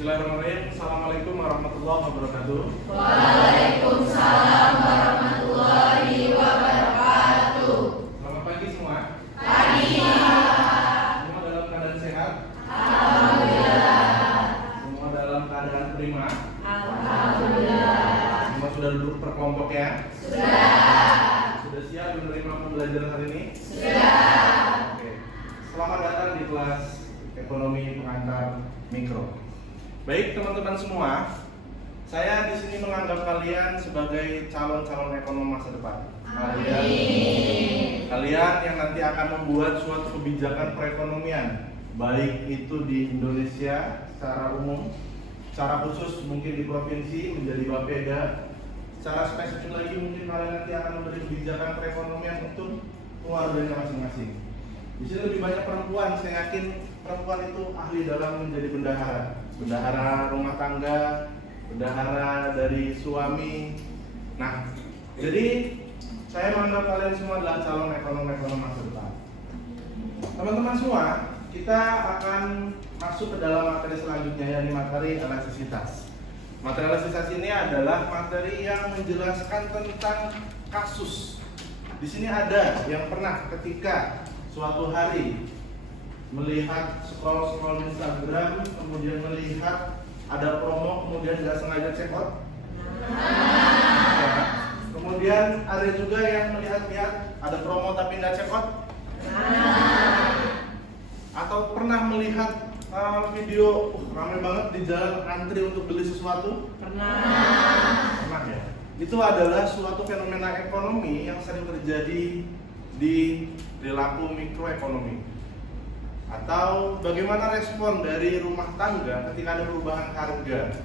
Bismillahirrahmanirrahim. Assalamualaikum warahmatullahi wabarakatuh. Waalaikumsalam warahmatullahi wabarakatuh. Selamat pagi semua. Pagi. Semua dalam keadaan sehat? Alhamdulillah. Semua dalam keadaan prima? Alhamdulillah. Semua sudah duduk per kelompok ya? Sudah. Sudah siap menerima pembelajaran hari ini? Sudah. Oke. Selamat datang di kelas ekonomi pengantar mikro. Baik teman-teman semua, saya di sini menganggap kalian sebagai calon-calon ekonom masa depan. Kalian yang nanti akan membuat suatu kebijakan perekonomian, baik itu di Indonesia secara umum, secara khusus mungkin di provinsi menjadi Bapeda, secara spesifik lagi mungkin kalian nanti akan memberi kebijakan perekonomian untuk keluarganya masing-masing. Di sini lebih banyak perempuan, saya yakin perempuan itu ahli dalam menjadi bendahara rumah tangga, bendahara dari suami. Nah, jadi saya menganggap kalian semua adalah calon ekonom-ekonom masa depan. Teman-teman semua, kita akan masuk ke dalam materi selanjutnya, yakni materi elastisitas. Materi elastisitas ini adalah materi yang menjelaskan tentang kasus. Di sini ada yang pernah ketika suatu hari melihat scroll Instagram, kemudian melihat ada promo, kemudian nggak sengaja check out. Ya. Kemudian ada juga yang melihat-lihat ada promo tapi nggak check out. Atau pernah melihat video ramai banget di jalan antri untuk beli sesuatu? Pernah ya. Itu adalah suatu fenomena ekonomi yang sering terjadi di perilaku mikroekonomi. Atau bagaimana respon dari rumah tangga ketika ada perubahan harga.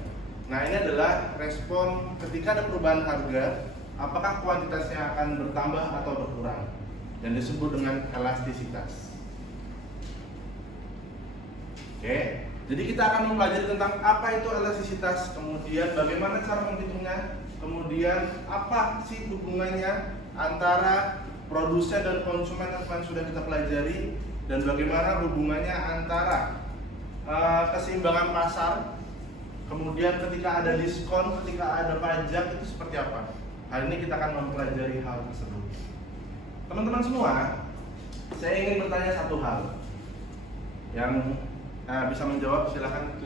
Nah, ini adalah respon ketika ada perubahan harga, apakah kuantitasnya akan bertambah atau berkurang, dan disebut dengan elastisitas. Oke, jadi kita akan mempelajari tentang apa itu elastisitas, kemudian bagaimana cara menghitungnya, kemudian apa sih hubungannya antara produsen dan konsumen yang sudah kita pelajari, dan bagaimana hubungannya antara keseimbangan pasar, kemudian ketika ada diskon, ketika ada pajak, itu seperti apa. Hari ini kita akan mempelajari hal tersebut. Teman-teman semua, saya ingin bertanya satu hal. Yang bisa menjawab silahkan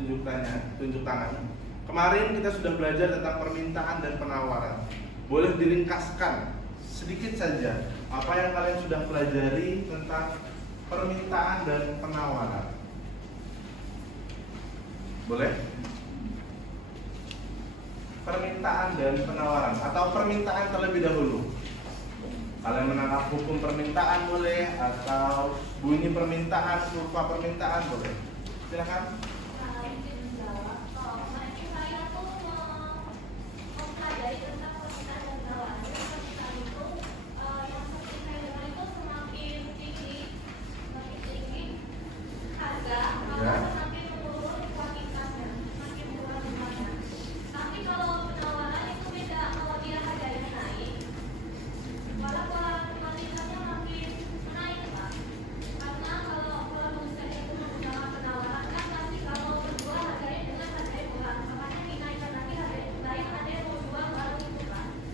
tunjuk tangan. Kemarin kita sudah belajar tentang permintaan dan penawaran. Boleh diringkaskan sedikit saja apa yang kalian sudah pelajari tentang permintaan dan penawaran? Boleh? Permintaan dan penawaran, atau permintaan terlebih dahulu. Kalian menangkap hukum permintaan boleh, atau bunyi permintaan, kurva permintaan boleh. Silakan.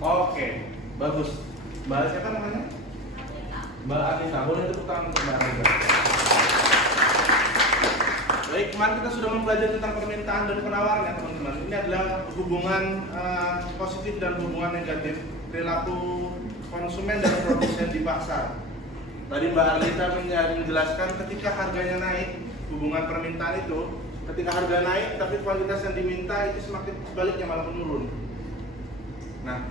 Oke, bagus. Mbak siapa namanya? Mbak Anita. Boleh tepuk tangan untuk Mbak Anita. Baik, kemarin kita sudah mempelajari tentang permintaan dan penawaran ya teman-teman. Ini adalah hubungan positif dan hubungan negatif perilaku konsumen dan produsen di pasar. Tadi Mbak Anita menjelaskan ketika harganya naik, hubungan permintaan itu ketika harga naik tapi kuantitas yang diminta itu semakin sebaliknya malah menurun. Nah,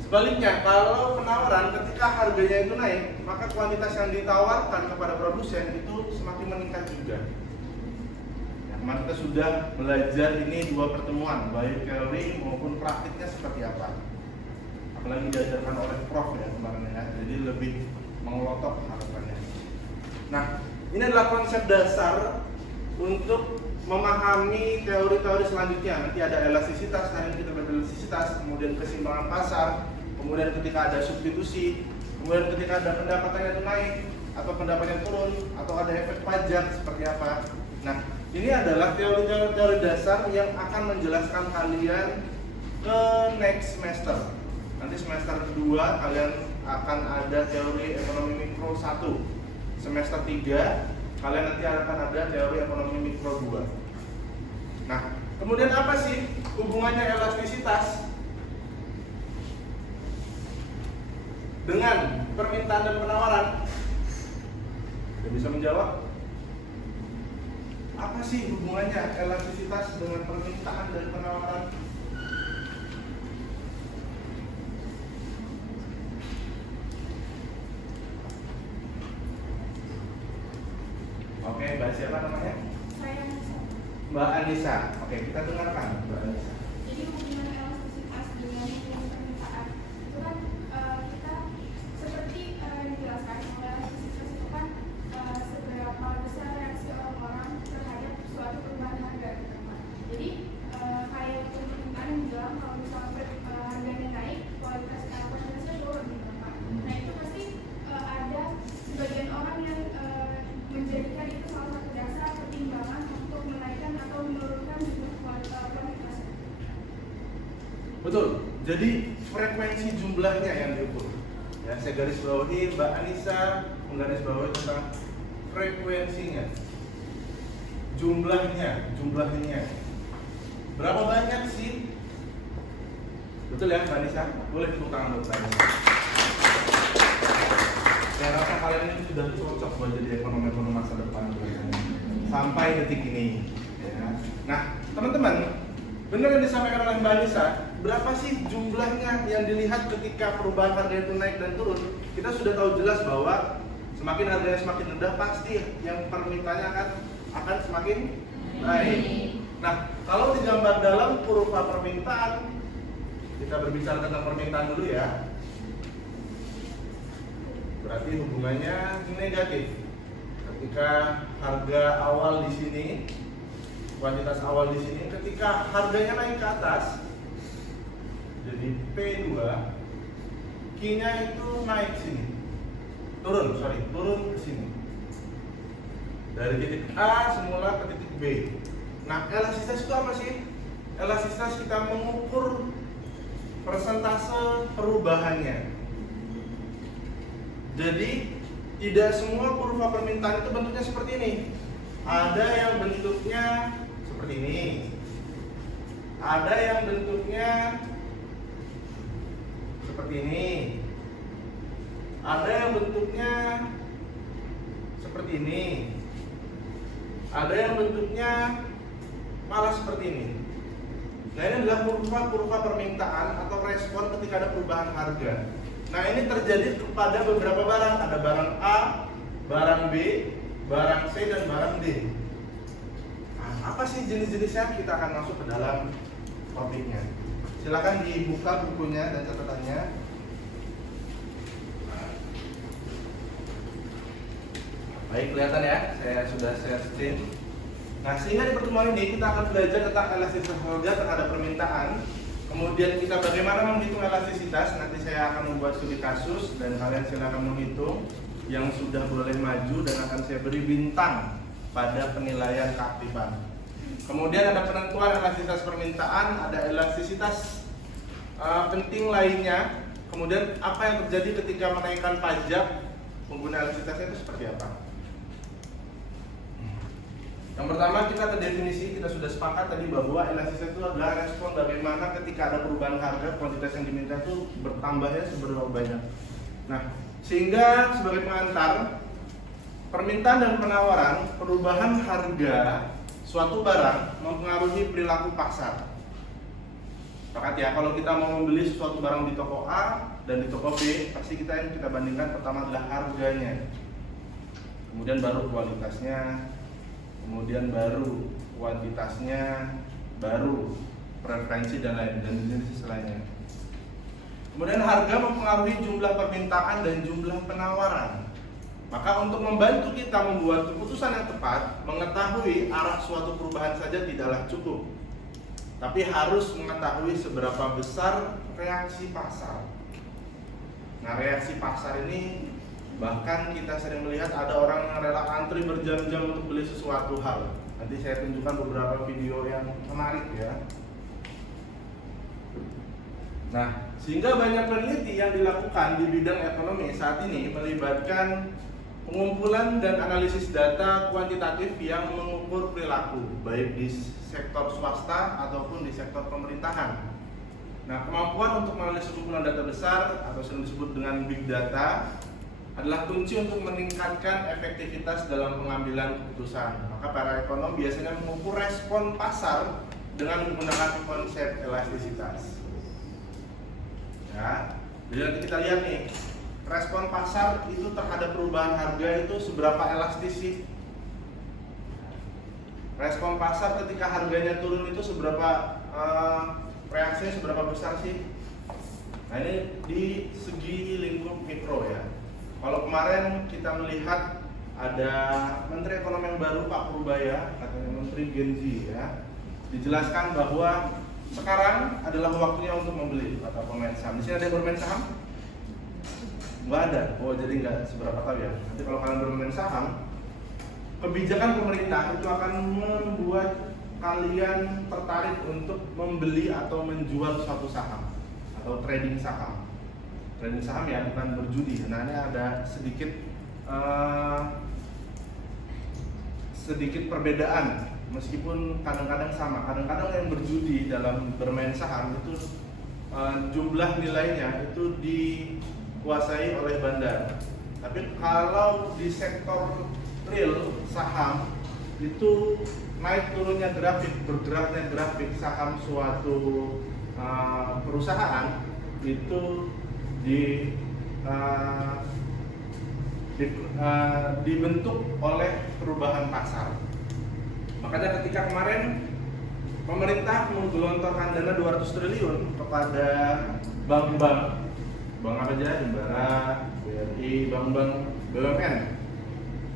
sebaliknya, kalau penawaran ketika harganya itu naik, maka kuantitas yang ditawarkan kepada produsen itu semakin meningkat juga. Nah, kemarin kita sudah belajar ini dua pertemuan, baik teori maupun praktiknya seperti apa. Apalagi diajarkan oleh Prof ya kemarin ya, jadi lebih mengelotok harapannya. Nah, ini adalah konsep dasar untuk memahami teori-teori selanjutnya. Nanti ada elastisitas, nah ini kita belajar elastisitas, kemudian keseimbangan pasar, kemudian ketika ada substitusi, kemudian ketika ada pendapatannya itu naik atau pendapatannya turun, atau ada efek pajak seperti apa. Nah, Ini adalah teori-teori dasar yang akan menjelaskan kalian ke next semester. Nanti semester 2 kalian akan ada teori ekonomi mikro 1. Semester 3 kalian nanti akan ada teori ekonomi mikro 2. Nah, kemudian apa sih hubungannya elastisitas dengan permintaan dan penawaran? Ada bisa menjawab? Apa sih hubungannya elastisitas dengan permintaan dan penawaran? Oke, Mbak siapa namanya? Saya Anissa. Mbak Anissa. Oke, kita dengarkan Mbak Anissa. Jadi hubungan elastisitas dengan hubungan permintaan itu kan kita seperti dijelaskan bahwa elastisitas itu kan seberapa besar reaksi orang-orang terhadap suatu perubahan harga gitu kan. Jadi kayak permintaan yang bilang kalau misalnya harganya naik, kualitasnya turun gitu kan. Nah itu pasti ada sebagian orang yang menjadikan itu salah satu dasar pertimbangan untuk menaikkan atau menurunkan jumlah kuantitas. Betul. Jadi frekuensi jumlahnya yang diukur. Ya, saya garis bawahi, Mbak Anissa menggaris bawahi tentang frekuensinya, jumlahnya. Berapa banyak sih? Betul ya, Mbak Anissa? Boleh tepuk tangan untuk Mbak Anissa. Saya rasa kalian ini sudah cocok buat jadi ekonom-ekonom masa depan sampai detik ini. Ya. Nah, teman-teman, benar yang disampaikan oleh Mbak Anissa, berapa sih jumlahnya yang dilihat ketika perubahan harga itu naik dan turun? Kita sudah tahu jelas bahwa semakin harganya semakin rendah, pasti yang permintaannya akan semakin naik. Nah, kalau digambar dalam kurva permintaan, kita berbicara tentang permintaan dulu ya. Berarti hubungannya negatif. Ketika harga awal di sini, kuantitas awal di sini, ketika harganya naik ke atas, jadi P2, Q-nya itu naik sini, turun ke sini. Dari titik A semula ke titik B. Nah, elastisitas itu apa sih? Elastisitas kita mengukur persentase perubahannya. Jadi tidak semua kurva permintaan itu bentuknya seperti ini. Ada yang bentuknya seperti ini. Ada yang bentuknya seperti ini. Ada yang bentuknya seperti ini. Ada yang bentuknya malah seperti ini. Nah, ini adalah kurva permintaan atau respon ketika ada perubahan harga. Nah, ini terjadi kepada beberapa barang. Ada barang A, barang B, barang C, dan barang D. Nah, apa sih jenis-jenisnya? Kita akan masuk ke dalam topiknya. Silakan dibuka bukunya dan catatannya. Baik, kelihatan ya, saya sudah share screen. Nah, sehingga di pertemuan ini kita akan belajar tentang elastisitas harga terhadap permintaan. Kemudian kita bagaimana menghitung elastisitas. Nanti saya akan membuat studi kasus dan kalian silakan menghitung. Yang sudah boleh maju dan akan saya beri bintang pada penilaian keaktifan. Kemudian ada penentuan elastisitas permintaan, ada elastisitas penting lainnya. Kemudian apa yang terjadi ketika menaikkan pajak, pengguna elastisitasnya itu seperti apa? Yang pertama, kita ke definisi. Kita sudah sepakat tadi bahwa elastisitas itu adalah respon bagaimana ketika ada perubahan harga, kuantitas yang diminta itu bertambahnya seberapa banyak. Nah, sehingga sebagai pengantar, permintaan dan penawaran, perubahan harga suatu barang mempengaruhi perilaku pasar. Sepakat ya, kalau kita mau membeli sesuatu barang di toko A dan di toko B, pasti kita bandingkan pertama adalah harganya, kemudian baru kualitasnya, kemudian baru kuantitasnya, baru preferensi dan jenis lainnya. Kemudian harga mempengaruhi jumlah permintaan dan jumlah penawaran. Maka untuk membantu kita membuat keputusan yang tepat, mengetahui arah suatu perubahan saja tidaklah cukup, tapi harus mengetahui seberapa besar reaksi pasar. Nah, reaksi pasar ini bahkan kita sering melihat ada orang yang rela antri berjam-jam untuk beli sesuatu hal. Nanti saya tunjukkan beberapa video yang menarik ya. Nah, sehingga banyak peneliti yang dilakukan di bidang ekonomi saat ini melibatkan pengumpulan dan analisis data kuantitatif yang mengukur perilaku, baik di sektor swasta ataupun di sektor pemerintahan. Nah, kemampuan untuk menganalisis kumpulan data besar atau sering disebut dengan big data adalah kunci untuk meningkatkan efektivitas dalam pengambilan keputusan. Maka para ekonom biasanya mengukur respon pasar dengan menggunakan konsep elastisitas. Ya, jadi nanti kita lihat nih, respon pasar itu terhadap perubahan harga itu seberapa elastis sih? Respon pasar ketika harganya turun itu seberapa reaksinya seberapa besar sih? Nah, ini di segi lingkup mikro ya. Kalau kemarin kita melihat ada Menteri Ekonomi yang baru, Pak Purbaya, katanya Menteri Gen Z ya, dijelaskan bahwa sekarang adalah waktunya untuk membeli atau pemain saham. Di sini ada yang bermain saham? Nggak ada. Oh, jadi nggak seberapa tahu ya. Nanti kalau kalian bermain saham, kebijakan pemerintah itu akan membuat kalian tertarik untuk membeli atau menjual suatu saham atau trading saham. Trading saham ya, bukan berjudi. Nah, ini ada sedikit perbedaan, meskipun kadang-kadang sama. Kadang-kadang yang berjudi dalam bermain saham itu jumlah nilainya itu dikuasai oleh bandar. Tapi kalau di sektor real saham itu naik turunnya grafik, bergeraknya grafik saham suatu perusahaan itu dibentuk oleh perubahan pasar. Makanya ketika kemarin pemerintah menggelontorkan dana 200 triliun kepada bank-bank apa aja, Himbara, BRI, bank-bank BUMN,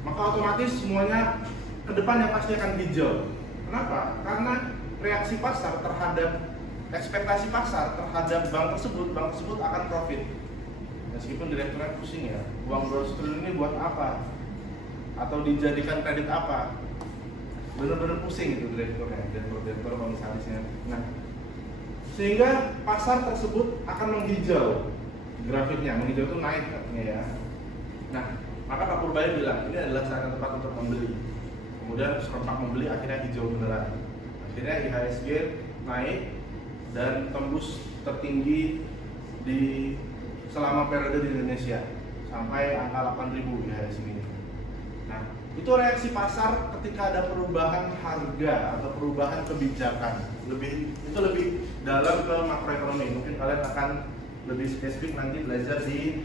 maka otomatis semuanya ke depannya pasti akan hijau. Kenapa? Karena reaksi pasar terhadap ekspektasi pasar terhadap bank tersebut akan profit. Meskipun direkturnya pusing ya, uang 200 triliun ini buat apa? Atau dijadikan kredit apa? Benar-benar pusing itu direkturnya, direktur komisarisnya. Nah, sehingga pasar tersebut akan menghijau grafiknya, menghijau itu naik artinya ya. Nah, maka Pak Purbaya bilang ini adalah saat yang tepat untuk membeli. Kemudian serempak membeli, akhirnya hijau beneran. Akhirnya IHSG naik dan tembus tertinggi di selama periode di Indonesia sampai angka 8.000 IHSG ini. Nah, itu reaksi pasar ketika ada perubahan harga atau perubahan kebijakan. Itu lebih dalam ke makroekonomi. Mungkin kalian akan lebih spesifik nanti belajar di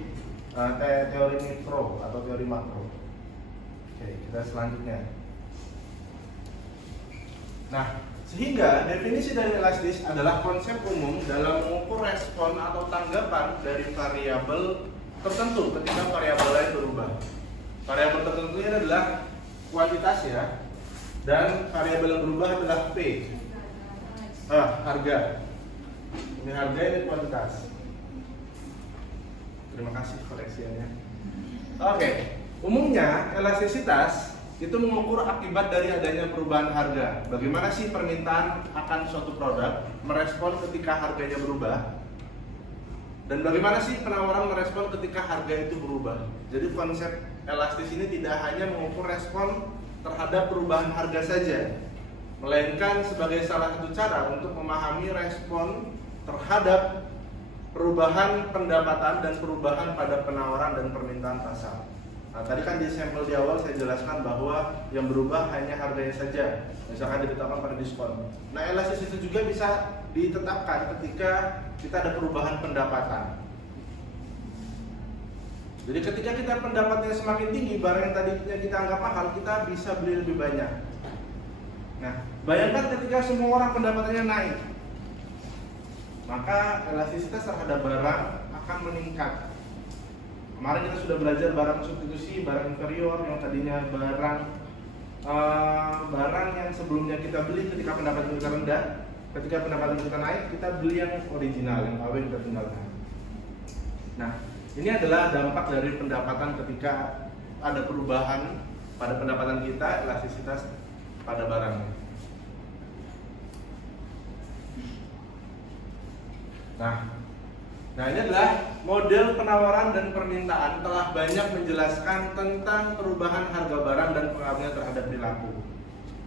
teori mikro atau teori makro. Oke, kita selanjutnya. Nah, sehingga definisi dari elastis adalah konsep umum dalam mengukur respon atau tanggapan dari variabel tertentu ketika variabel lain berubah. Variabel tertentu ini adalah kuantitas ya, dan variabel yang berubah adalah P, harga. Ini harga, ini kuantitas. Terima kasih koreksiannya. Oke, umumnya elastisitas itu mengukur akibat dari adanya perubahan harga. Bagaimana sih permintaan akan suatu produk merespon ketika harganya berubah? Dan bagaimana sih penawaran merespon ketika harga itu berubah? Jadi konsep elastis ini tidak hanya mengukur respon terhadap perubahan harga saja, melainkan sebagai salah satu cara untuk memahami respon terhadap perubahan pendapatan dan perubahan pada penawaran dan permintaan pasar. Nah, tadi kan di sampel di awal saya jelaskan bahwa yang berubah hanya harganya saja, misalkan ditetapkan pada diskon. Nah, elastis itu juga bisa ditetapkan ketika kita ada perubahan pendapatan. Jadi ketika kita pendapatnya semakin tinggi, barang yang tadinya kita anggap mahal, kita bisa beli lebih banyak. Nah, bayangkan ketika semua orang pendapatannya naik, maka elastisitas terhadap barang akan meningkat. Kemarin kita sudah belajar barang substitusi, barang inferior yang tadinya barang yang sebelumnya kita beli ketika pendapatan kita rendah, ketika pendapatan kita naik, kita beli yang original, yang KW kita tinggalkan. Nah, ini adalah dampak dari pendapatan ketika ada perubahan pada pendapatan kita, elastisitas pada barangnya. Nah ini adalah model penawaran dan permintaan telah banyak menjelaskan tentang perubahan harga barang dan pengaruhnya terhadap perilaku.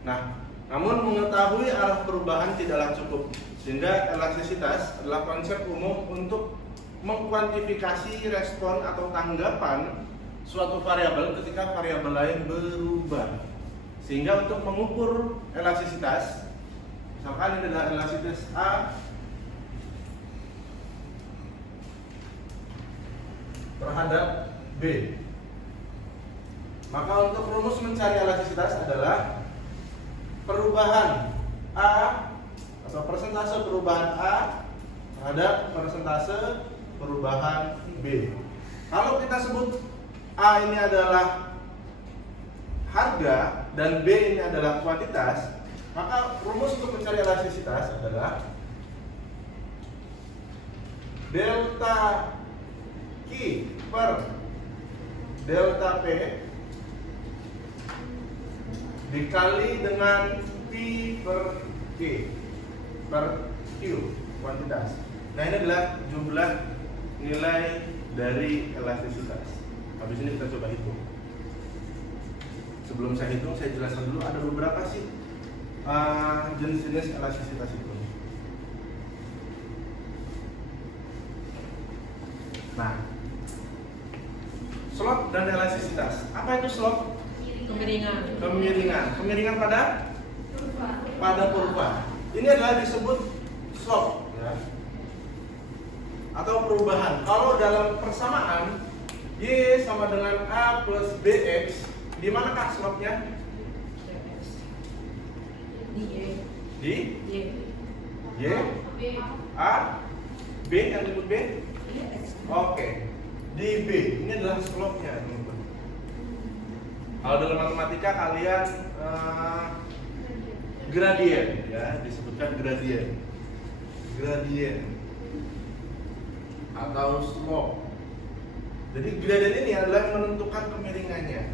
Nah, namun mengetahui arah perubahan tidaklah cukup, sehingga elastisitas adalah konsep umum untuk mengkuantifikasi respon atau tanggapan suatu variabel ketika variabel lain berubah. Sehingga untuk mengukur elastisitas, misalkan ini adalah elastisitas A terhadap B, maka untuk rumus mencari elastisitas adalah perubahan A atau persentase perubahan A terhadap persentase perubahan B. Kalau kita sebut A ini adalah harga dan B ini adalah kuantitas, maka rumus untuk mencari elastisitas adalah delta Q per delta P dikali dengan P per Q per Q kuantitas. Nah ini adalah jumlah nilai dari elastisitas. Habis ini kita coba hitung. Sebelum saya hitung, saya jelaskan dulu ada beberapa sih jenis-jenis elastisitas itu. Nah, slope dan elastisitas. Apa itu slope? Kemiringan. Kemiringan pada kurva. Ini adalah disebut slope, ya, atau perubahan. Kalau dalam persamaan Y sama dengan A plus BX, di manakah slope-nya? Di Y, A, B yang disebut B? Oke, di B. Ini adalah slope-nya, teman-teman. Kalau dalam matematika kalian gradien, ya, disebutkan gradien atau slope. Jadi gradien ini adalah menentukan kemiringannya.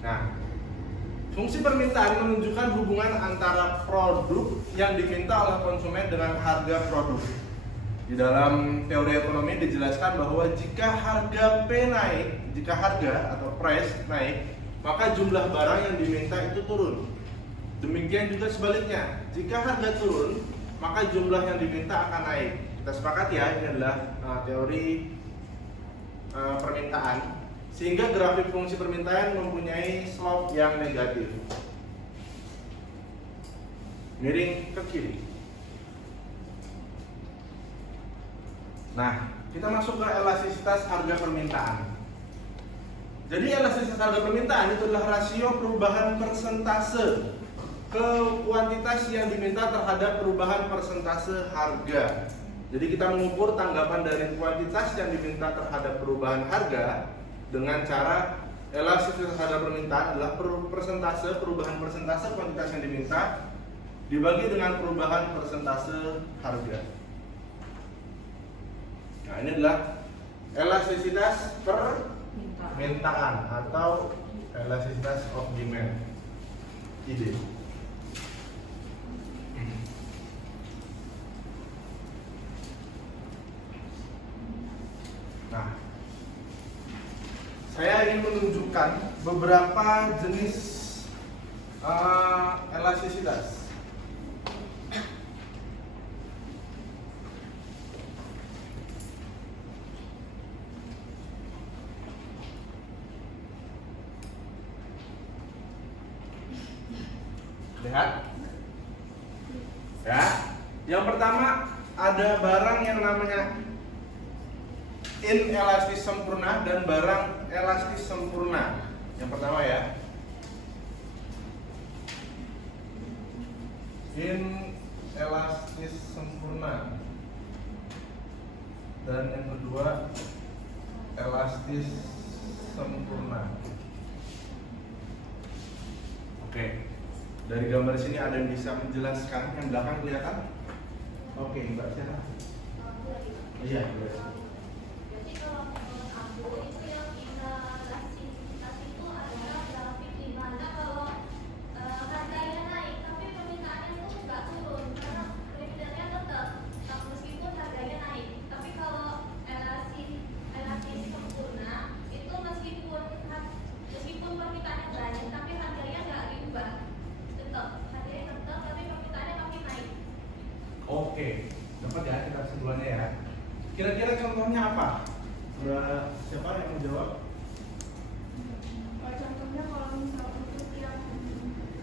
Nah, fungsi permintaan menunjukkan hubungan antara produk yang diminta oleh konsumen dengan harga produk. Di dalam teori ekonomi dijelaskan bahwa jika harga P naik, jika harga atau price naik, maka jumlah barang yang diminta itu turun. Demikian juga sebaliknya, jika harga turun, maka jumlah yang diminta akan naik. Kita sepakat ya, ini adalah teori permintaan. Sehingga grafik fungsi permintaan mempunyai slope yang negatif, miring ke kiri. Nah, kita masuk ke elastisitas harga permintaan. Jadi elastisitas harga permintaan itu adalah rasio perubahan persentase ke kuantitas yang diminta terhadap perubahan persentase harga. Jadi kita mengukur tanggapan dari kuantitas yang diminta terhadap perubahan harga dengan cara elastisitas harga permintaan adalah persentase perubahan persentase kuantitas yang diminta dibagi dengan perubahan persentase harga. Nah, ini adalah elastisitas permintaan atau elastisitas of demand. Ide. Nah, saya ingin menunjukkan beberapa jenis elastisitas. Lihat, ya. Yang pertama ada barang yang namanya inelastis sempurna dan barang elastis sempurna. Yang pertama ya, inelastis sempurna, dan yang kedua elastis sempurna. Oke, dari gambar sini ada yang bisa menjelaskan? Yang belakang kelihatan? Oke, Mbak siapa? Iya. Jadi kalau menurut aku itu yang elastisitas itu adalah dalam Oke, dapat ya kita kesimpulannya ya. Kira-kira contohnya apa? Siapa yang mau jawab? Contohnya kalau misal untuk yang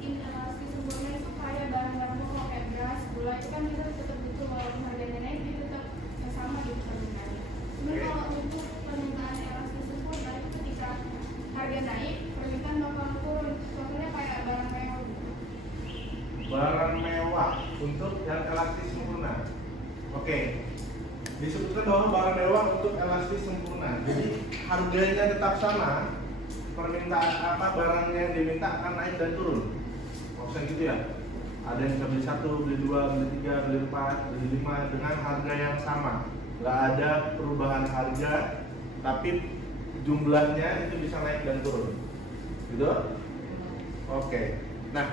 inelastis sempurna itu kayak barang-barang pokok kayak beras, gula itu kan kita tetap butuh walaupun harganya naik dia tetap sama gitu permintaannya. Cuma kalau untuk permintaan elastis sempurna itu ketika harga naik permintaan bakal turun. Contohnya kayak barang mewah. Barang mewah untuk yang elastis sempurna. Oke. Disebutkan bahwa barang mewah untuk elastis sempurna. Jadi harganya tetap sama, permintaan apa barang yang diminta akan naik dan turun. Maksudnya gitu ya. Ada yang bisa beli 1, beli 2, beli 3, beli 4, beli 5 dengan harga yang sama. Nggak ada perubahan harga, tapi jumlahnya itu bisa naik dan turun. Gitu? Oke. Nah,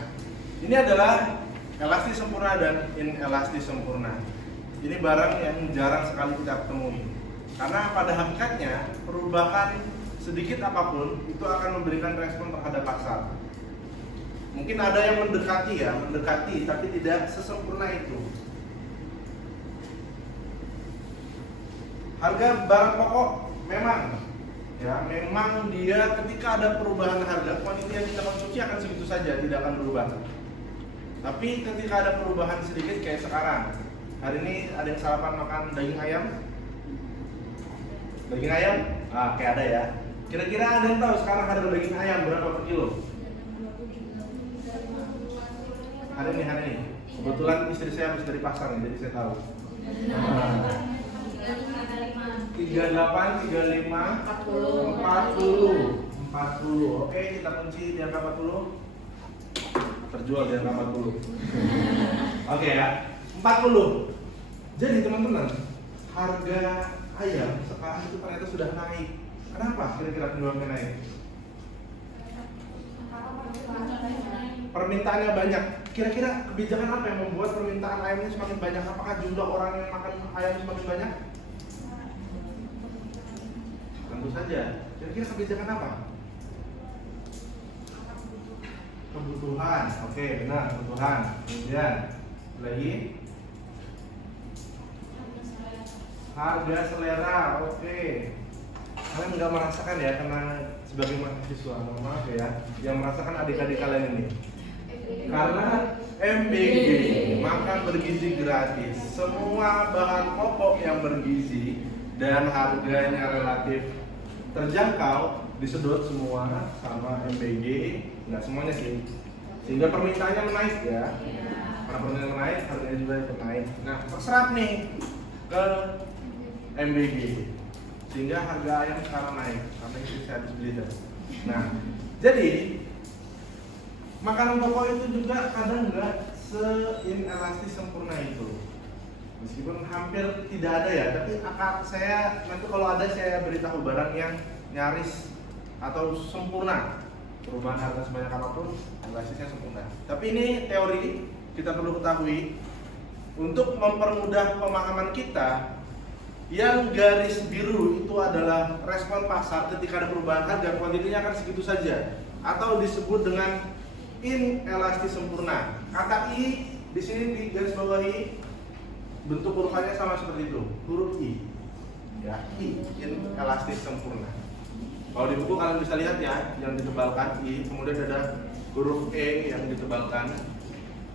ini adalah elastis sempurna dan inelastis sempurna. Ini barang yang jarang sekali kita temui. Karena pada hakikatnya perubahan sedikit apapun itu akan memberikan respon terhadap pasar. Mungkin ada yang mendekati tapi tidak sesempurna itu. Harga barang pokok memang dia ketika ada perubahan harga, kuantiti yang kita konsumsi akan segitu saja, tidak akan berubah. Tapi ketika ada perubahan sedikit kayak sekarang, hari ini ada yang sarapan makan daging ayam? Daging ayam? Kayak ada ya. Kira-kira ada yang tahu sekarang harga daging ayam berapa per kilo? Hari ini. Kebetulan istri saya habis dari pasar nih, jadi saya tahu. 38, 35, 40. Oke, kita kunci di angka 40. Terjual di angka 40. Oke ya, 40. Jadi teman-teman, harga ayam sekarang itu ternyata sudah naik. Kenapa kira-kira penjualnya naik? Permintaannya banyak. Kira-kira kebijakan apa yang membuat permintaan ayam ini semakin banyak? Apakah jumlah orang yang makan ayam semakin banyak? Tentu saja. Kira-kira kebijakan apa? Kebutuhan. Oke, benar, kebutuhan. Kemudian lagi harga selera. Oke. Kalian nggak merasakan ya, karena sebagai mahasiswa, mohon maaf ya, yang merasakan adik-adik kalian ini. Karena MBG, makan bergizi gratis, semua bahan pokok yang bergizi dan harganya relatif terjangkau disedot semua sama MBG, nggak semuanya sih, sehingga permintaannya menaik ya. Karena permintaan menaik, harganya juga ikut naik. Nah, terserap nih ke MBG, sehingga harga ayam sekarang naik karena itu saya habis beli tadi. Nah, jadi makanan pokok itu juga kadang nggak se-inelastis sempurna itu. Meskipun hampir tidak ada ya, tapi saya nanti kalau ada saya beritahu barang yang nyaris atau sempurna, perubahan harga sebanyak apapun elastisnya sempurna. Tapi ini teori, kita perlu ketahui untuk mempermudah pemahaman kita. Yang garis biru itu adalah respon pasar ketika ada perubahan harga, kuantitinya akan segitu saja, atau disebut dengan inelastis sempurna. Kata I di sini di garis bawahi, bentuk kurvanya sama seperti itu, huruf I, ya, I, inelastis sempurna. Kalau di buku kalian bisa lihat ya, yang ditebalkan I, kemudian ada huruf E yang ditebalkan.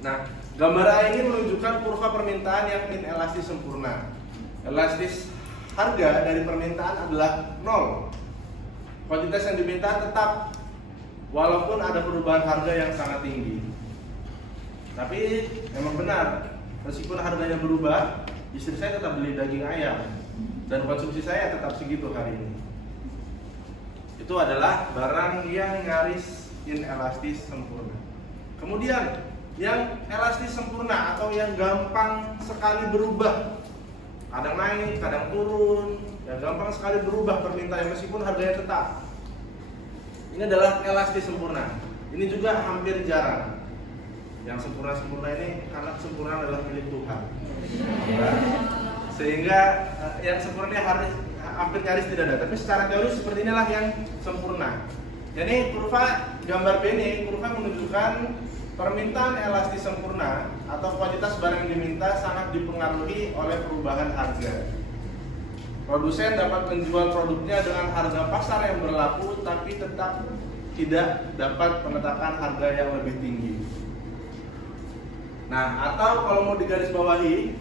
Nah, gambar A ini menunjukkan kurva permintaan yang inelastis sempurna. Elastis harga dari permintaan adalah 0. Kuantitas yang diminta tetap walaupun ada perubahan harga yang sangat tinggi. Tapi memang benar, meskipun harganya berubah, istri saya tetap beli daging ayam dan konsumsi saya tetap segitu hari ini. Itu adalah barang yang nyaris inelastis sempurna. Kemudian yang elastis sempurna atau yang gampang sekali berubah, kadang naik, kadang turun, ya gampang sekali berubah permintaan meskipun harganya tetap. Ini adalah elastis sempurna. Ini juga hampir jarang. Yang sempurna-sempurna ini karena sempurna adalah milik Tuhan. Ya. Sehingga yang sempurna hampir nyaris tidak ada. Tapi secara teori seperti inilah yang sempurna. Jadi kurva gambar B ini, kurva menunjukkan permintaan elastis sempurna atau kuantitas barang yang diminta sangat dipengaruhi oleh perubahan harga. Produsen dapat menjual produknya dengan harga pasar yang berlaku, tapi tetap tidak dapat menetapkan harga yang lebih tinggi. Nah, atau kalau mau digarisbawahi,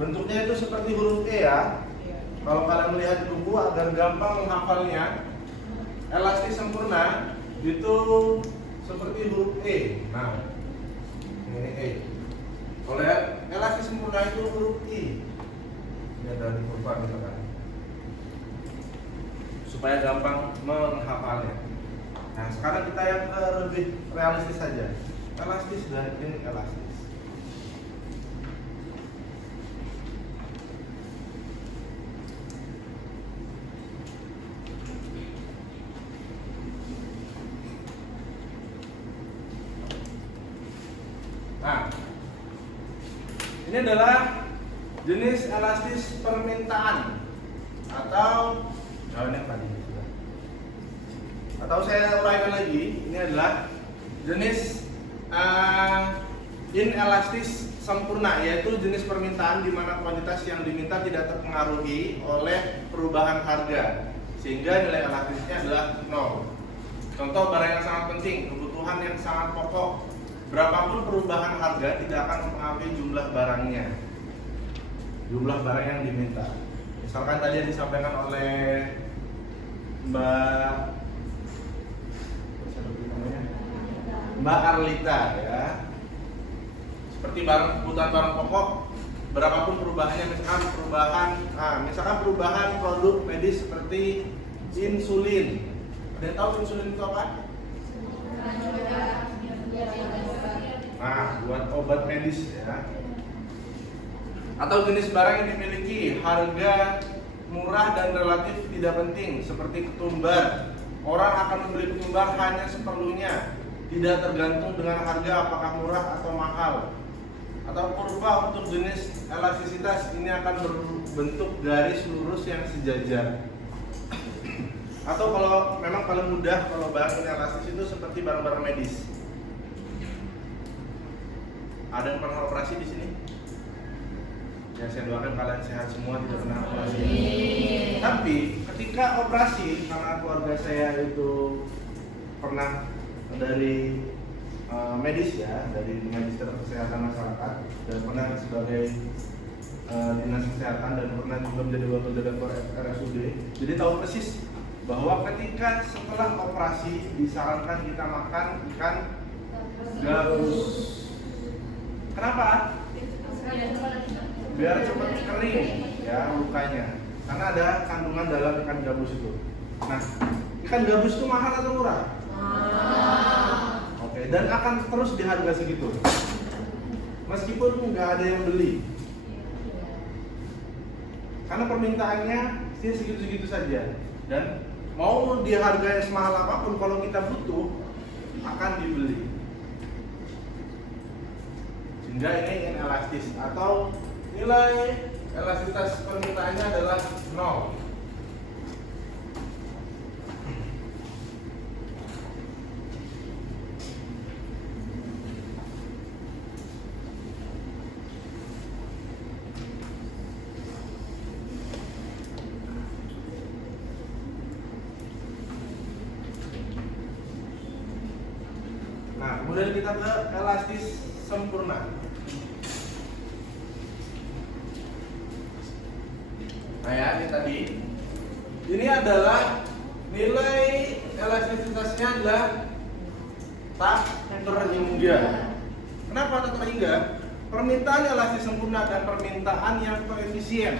bentuknya itu seperti huruf E ya. Kalau kalian melihat di buku agar gampang menghafalnya, elastis sempurna itu seperti huruf E. Nah, ini E. Kalau elastis sempurna itu huruf I. Ini ada di kurva misalkan. Supaya gampang menghafalnya. Nah, sekarang kita yang ke lebih realistis saja. Elastis dan inelastis. Nah, ini adalah jenis elastis permintaan atau ini tadi sudah. Atau saya uraikan lagi, ini adalah jenis inelastis sempurna, yaitu jenis permintaan di mana kuantitas yang diminta tidak terpengaruhi oleh perubahan harga, sehingga nilai elastisnya adalah 0. Contoh barang yang sangat penting, kebutuhan yang sangat pokok. Berapapun perubahan harga tidak akan mempengaruhi jumlah barangnya, jumlah barang yang diminta. Misalkan tadi yang disampaikan oleh Mbak Arlita ya, seperti kebutuhan barang pokok, berapapun perubahannya, misalkan perubahan produk medis seperti insulin. Ada yang tahu insulin itu apa? Nah, buat obat medis ya. Atau jenis barang yang dimiliki harga murah dan relatif tidak penting, seperti ketumbar. Orang akan membeli ketumbar hanya seperlunya, tidak tergantung dengan harga apakah murah atau mahal. Atau kurva untuk jenis elastisitas, ini akan berbentuk garis lurus yang sejajar. Atau kalau memang paling mudah, kalau barang inelastis itu seperti barang-barang medis. Ada yang pernah operasi di sini? Ya, saya doakan kalian sehat semua, tidak pernah operasi. Tapi ketika operasi, karena keluarga saya itu pernah dari medis ya, dari Magister Kesehatan Masyarakat, dan pernah sebagai dinas kesehatan, dan pernah juga menjadi wakil direktur RSUD. Jadi tahu persis bahwa ketika setelah operasi disarankan kita makan ikan gabus. Kenapa? Biar cepat kering ya lukanya, karena ada kandungan dalam ikan gabus itu. Nah, ikan gabus itu mahal atau murah? Oke, dan akan terus di harga segitu, meskipun nggak ada yang beli, karena permintaannya segitu-segitu saja. Dan mau di harga yang semahal apapun, kalau kita butuh akan dibeli. Sehingga ini inelastis, atau nilai elastisitas permintaannya adalah 0. Nah, kemudian kita ke elastis sempurna. Nah ya, ini tadi. Ini adalah nilai elastisitasnya adalah tak terhingga. Kenapa tak terhingga? Permintaan elastis sempurna dan permintaan yang koefisien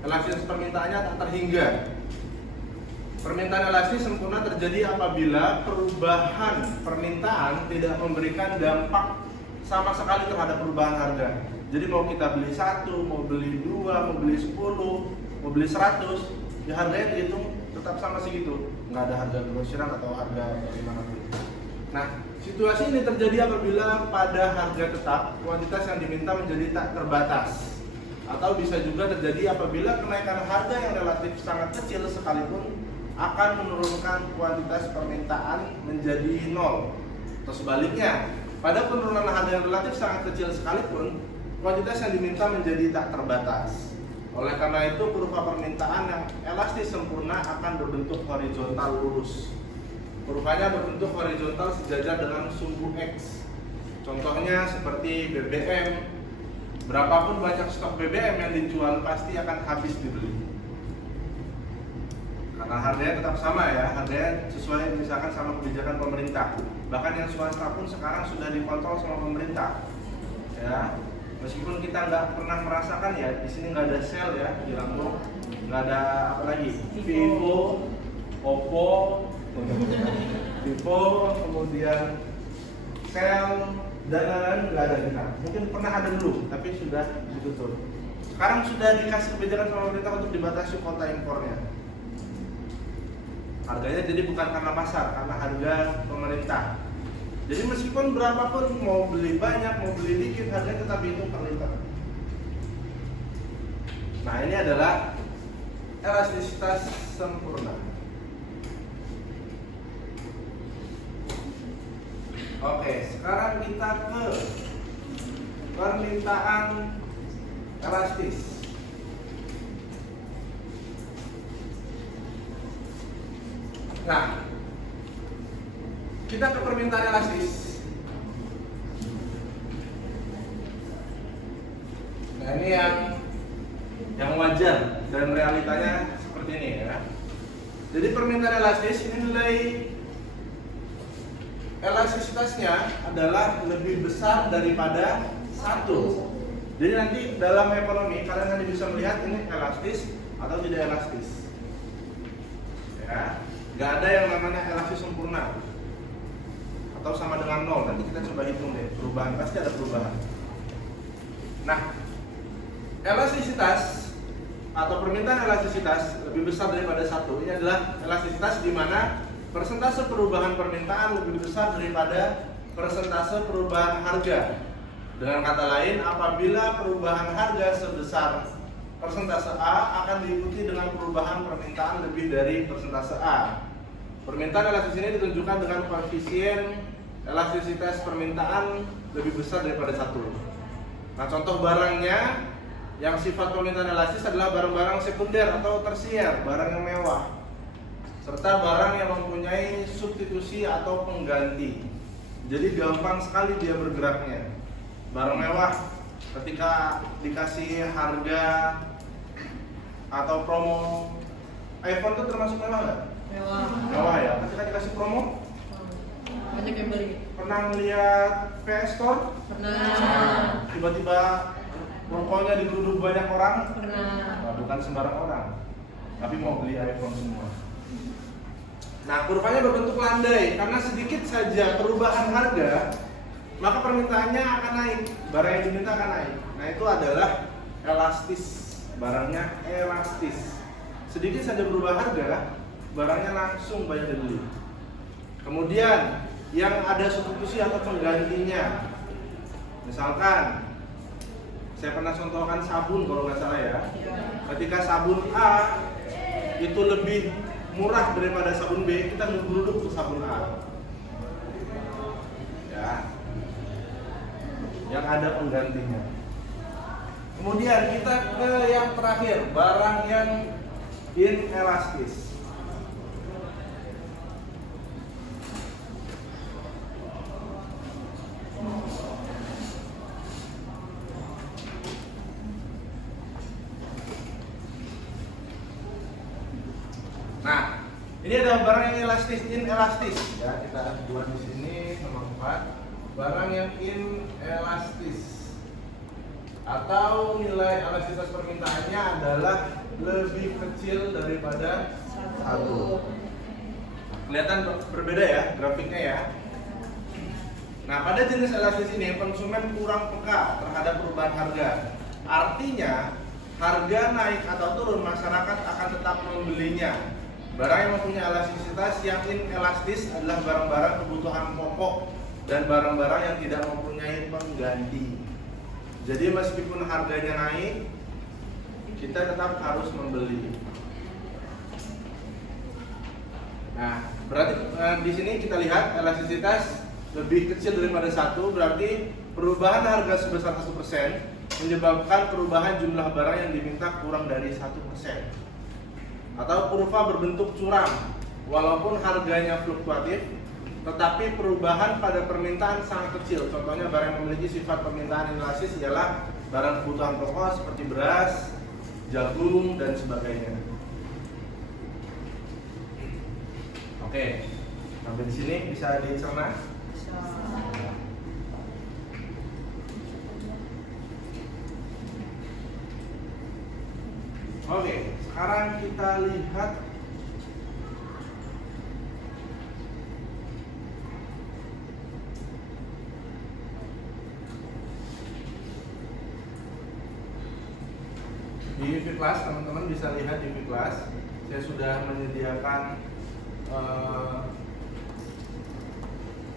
elastis permintaannya tak terhingga. Permintaan elastis sempurna terjadi apabila perubahan permintaan tidak memberikan dampak sama sekali terhadap perubahan harga. Jadi mau kita beli 1, mau beli 2, mau beli 10, mau beli 100, ya harganya dihitung tetap sama segitu, nggak ada harga grosiran atau harga dimanapun. Nah, situasi ini terjadi apabila pada harga tetap kuantitas yang diminta menjadi tak terbatas, atau bisa juga terjadi apabila kenaikan harga yang relatif sangat kecil sekalipun akan menurunkan kuantitas permintaan menjadi 0. Atau sebaliknya, pada penurunan harga yang relatif sangat kecil sekalipun, kuantitas yang diminta menjadi tak terbatas. Oleh karena itu, kurva permintaan yang elastis sempurna akan berbentuk horizontal lurus. Kurvanya berbentuk horizontal sejajar dengan sumbu X. Contohnya seperti BBM. Berapapun banyak stok BBM yang dijual pasti akan habis dibeli. Karena harganya tetap sama ya, harganya sesuai misalkan sama kebijakan pemerintah. Bahkan yang swasta pun sekarang sudah dikontrol sama pemerintah. Ya, meskipun kita nggak pernah merasakan ya, di sini nggak ada sel ya di Lampung, nggak ada apa lagi, Vivo, Oppo, kemudian sel dan lain-lain nggak ada kita. Mungkin pernah ada dulu, tapi sudah ditutup. Sekarang sudah dikasih kebijakan sama pemerintah untuk dibatasi kuota impornya. Harganya jadi bukan karena pasar, karena harga pemerintah. Jadi meskipun berapapun mau beli banyak, mau beli dikit, harganya tetap dihitung per liter. Nah, ini adalah elastisitas sempurna. Oke, sekarang kita ke permintaan elastis. Nah, kita ke permintaan elastis. Nah, ini yang wajar dan realitanya seperti ini ya. Jadi permintaan elastis ini nilai elastisitasnya adalah lebih besar daripada 1. Jadi nanti dalam ekonomi kalian nanti bisa melihat ini elastis atau tidak elastis. Ya, nggak ada yang namanya elastis sempurna atau sama dengan 0. Nanti kita coba hitung deh, perubahan pasti ada perubahan. Nah, elastisitas atau permintaan elastisitas lebih besar daripada 1 ini adalah elastisitas di mana persentase perubahan permintaan lebih besar daripada persentase perubahan harga. Dengan kata lain, apabila perubahan harga sebesar persentase A akan diikuti dengan perubahan permintaan lebih dari persentase A. Permintaan elastis ini ditunjukkan dengan koefisien elastisitas permintaan lebih besar daripada 1. Nah, contoh barangnya yang sifat permintaan elastis adalah barang-barang sekunder atau tersier, barang yang mewah, serta barang yang mempunyai substitusi atau pengganti. Jadi gampang sekali dia bergeraknya. Barang mewah ketika dikasih harga atau promo, iPhone itu termasuk mewah nggak? Mewah. Mewah ya. Ketika dikasih promo, Banyak yang beli. pernah melihat PS Store? Pernah. Tiba-tiba rokoknya digeruduk banyak orang? Pernah. Nah, bukan sembarang orang, tapi mau beli iPhone semua. Nah, kurvanya berbentuk landai karena sedikit saja perubahan harga, maka permintaannya akan naik, barang yang diminta akan naik. Nah, itu adalah elastis, barangnya elastis. Sedikit saja berubah harga, barangnya langsung banyak dibeli. Kemudian yang ada substitusi atau penggantinya, misalkan saya pernah contohkan sabun kalau nggak salah ya. Ketika sabun A itu lebih murah daripada sabun B, kita geruduk ke sabun A. Ya, yang ada penggantinya. Kemudian kita ke yang terakhir, barang yang inelastis. Nah, ini adalah barang yang elastis, inelastis. Ya, kita buat di sini nomor 4. Barang yang inelastis atau nilai elastisitas permintaannya adalah lebih kecil daripada 1. Kelihatan berbeda ya grafiknya ya. Nah, pada jenis elastis ini konsumen kurang peka terhadap perubahan harga. Artinya, harga naik atau turun masyarakat akan tetap membelinya. Barang yang mempunyai elastisitas yang inelastis adalah barang-barang kebutuhan pokok dan barang-barang yang tidak mempunyai pengganti. Jadi meskipun harganya naik, kita tetap harus membeli. Nah, berarti di sini kita lihat elastisitas lebih kecil daripada 1, berarti perubahan harga sebesar 1% menyebabkan perubahan jumlah barang yang diminta kurang dari 1%. Atau kurva berbentuk curam, walaupun harganya fluktuatif, tetapi perubahan pada permintaan sangat kecil. Contohnya barang yang memiliki sifat permintaan inelastis ialah barang kebutuhan pokok seperti beras, jagung, dan sebagainya. Oke, sampai di sini bisa dicerna. Oke, sekarang kita lihat di UV Class. Teman-teman bisa lihat di UV Class, saya sudah menyediakan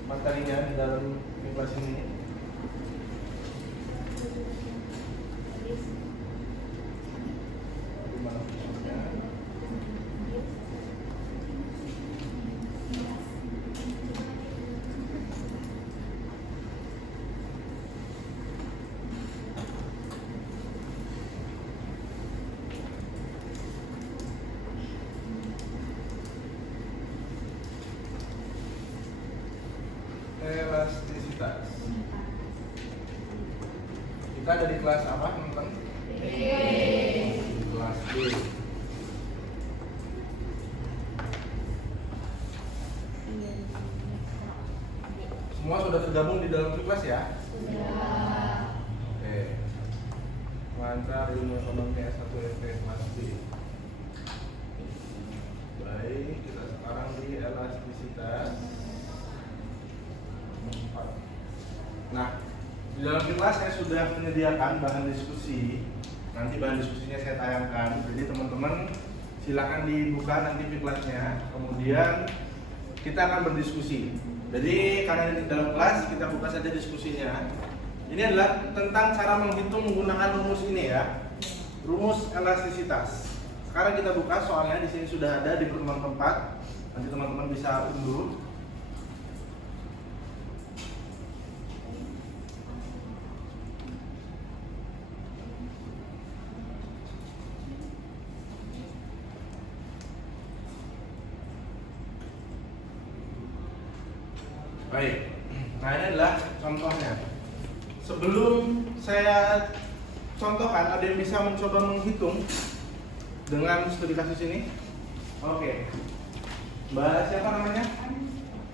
materinya di dalam UV Class ini. Elastisitas. Kita ada di kelas apa, teman-teman? Kelas B. Semua sudah tergabung di dalam kelas ya? Sudah. Oke. Lancar ilmu ekonomi S1 SP kelas B. Baik, kita sekarang di elastisitas. Nah, di dalam kelas saya sudah menyediakan bahan diskusi. Nanti bahan diskusinya saya tayangkan. Jadi teman-teman silakan dibuka nanti kelasnya. Kemudian kita akan berdiskusi. Jadi karena di dalam kelas kita buka saja diskusinya. Ini adalah tentang cara menghitung menggunakan rumus ini ya. Rumus elastisitas. Sekarang kita buka soalnya di sini sudah ada di pertemuan keempat. Nanti teman-teman bisa unduh. Baik, nah ini adalah contohnya. Sebelum saya contohkan, ada yang bisa mencoba menghitung dengan studi kasus ini? Oke, Mbak siapa namanya?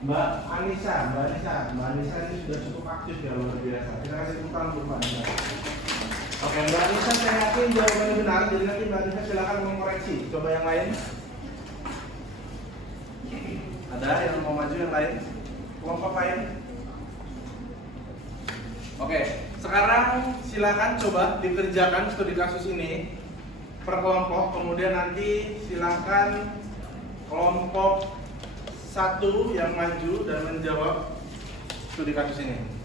Mbak Anissa. Mbak Anissa ini sudah cukup aktif ya, luar biasa. Kita kasih tepuk tangan untuk Mbak Anissa. Oke, Mbak Anissa saya yakin jawabannya benar, jadi nanti Mbak Anissa silakan mengoreksi. Coba yang lain. Ada yang mau maju yang lain? Kelompok lain. Oke, sekarang silakan coba dikerjakan studi kasus ini per kelompok. Kemudian nanti silakan kelompok 1 yang maju dan menjawab studi kasus ini.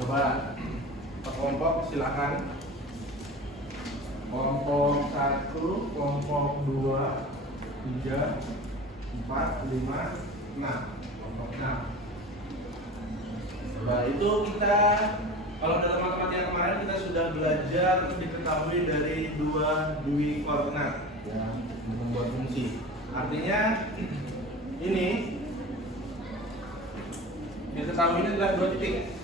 Coba per kelompok silakan. Kelompok 1, kelompok 2, 3, 4, 5, 6. Kelompok 6. Coba itu kita, kalau dalam matematika kemarin kita sudah belajar diketahui dari dua dui koordinat ya, membuat fungsi. Artinya ini diketahui ini adalah 2 titik.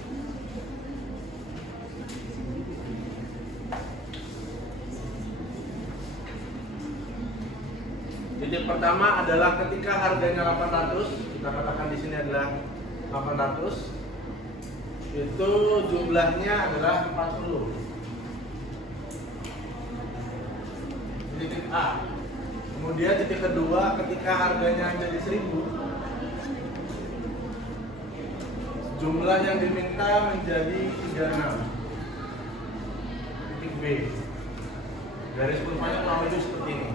Titik pertama adalah ketika harganya 800, kita katakan di sini adalah 800, itu jumlahnya adalah 40. titik A. Kemudian titik kedua ketika harganya jadi 1000, jumlah yang diminta menjadi 36. Titik B. Garis kurvanya kurang lebih seperti ini.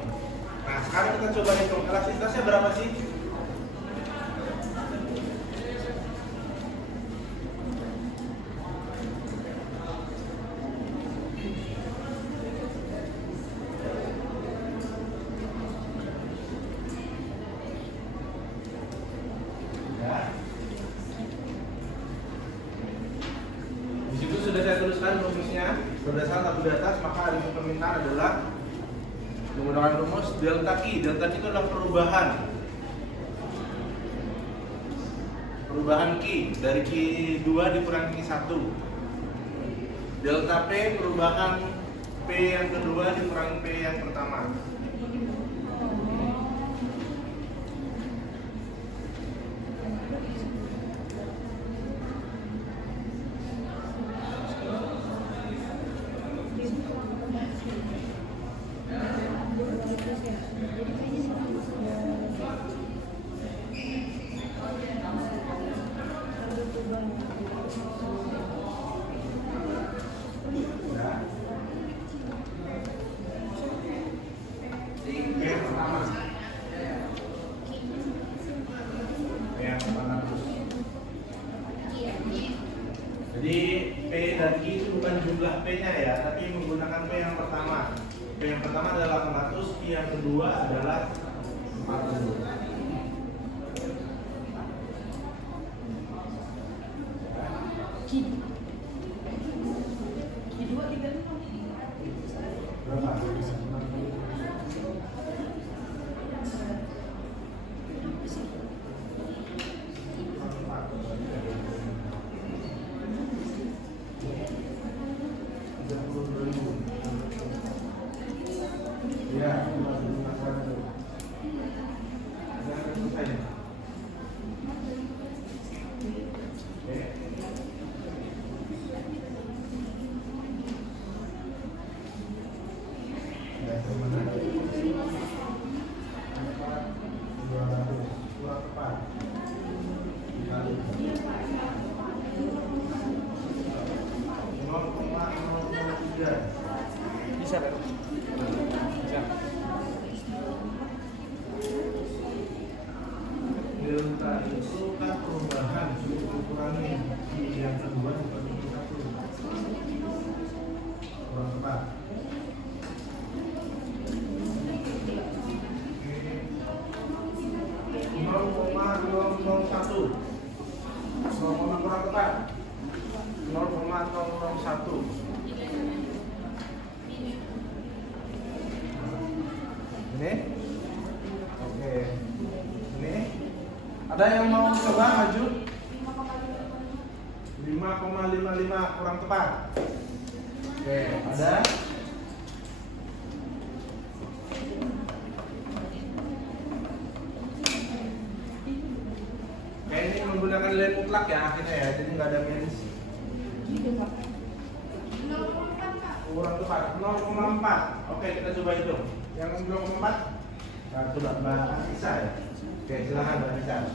Nah, sekarang kita coba hitung elastisitasnya berapa sih? Di situ sudah saya tuliskan rumusnya berdasarkan tabel di atas, maka arisan permintaan adalah menggunakan rumus delta Q. Delta Q itu adalah perubahan Q dari Q2 dikurangi Q1. Delta P perubahan P yang kedua dikurangi P yang pertama. Jadi P dan Q itu bukan jumlah P-nya ya, tapi menggunakan P yang pertama. P yang pertama adalah 800, Q yang kedua adalah 40. Bisa, Pak. Delta itu kan perubahan dikurangi yang kedua dikurangi satu. Kurang tepat. 0,001. 0, kurang tepat. 0,001. Ini, oke. Ini, ada yang mau coba maju? 5,55 kurang tepat. Oke, ada? Kayak ini menggunakan nilai mutlak ya akhirnya ya, jadi nggak ada minus. Kurang tepat, 0,4. Oke, kita coba hitung. Yang 0,4, nah, coba Mbak Anissa ya. Oke, silahkan Mbak Anissa.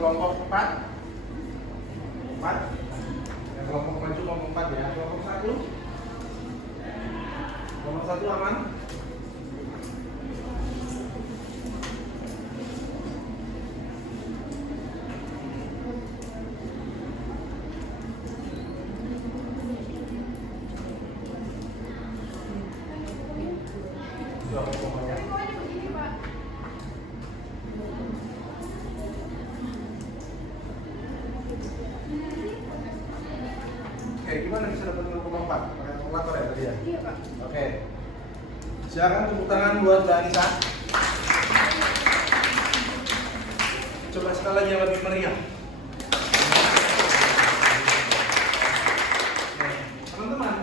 Kelompok 4, yang kelompok maju kelompok 4 ya. Kelompok 1 aman. gimana bisa dapat 0,4? Pakai kalkulator ya tadi ya? Iya, Pak. Oke. Silakan tepuk tangan buat Mbak Anissa. Coba sekali lagi yang lebih meriah. Teman-teman,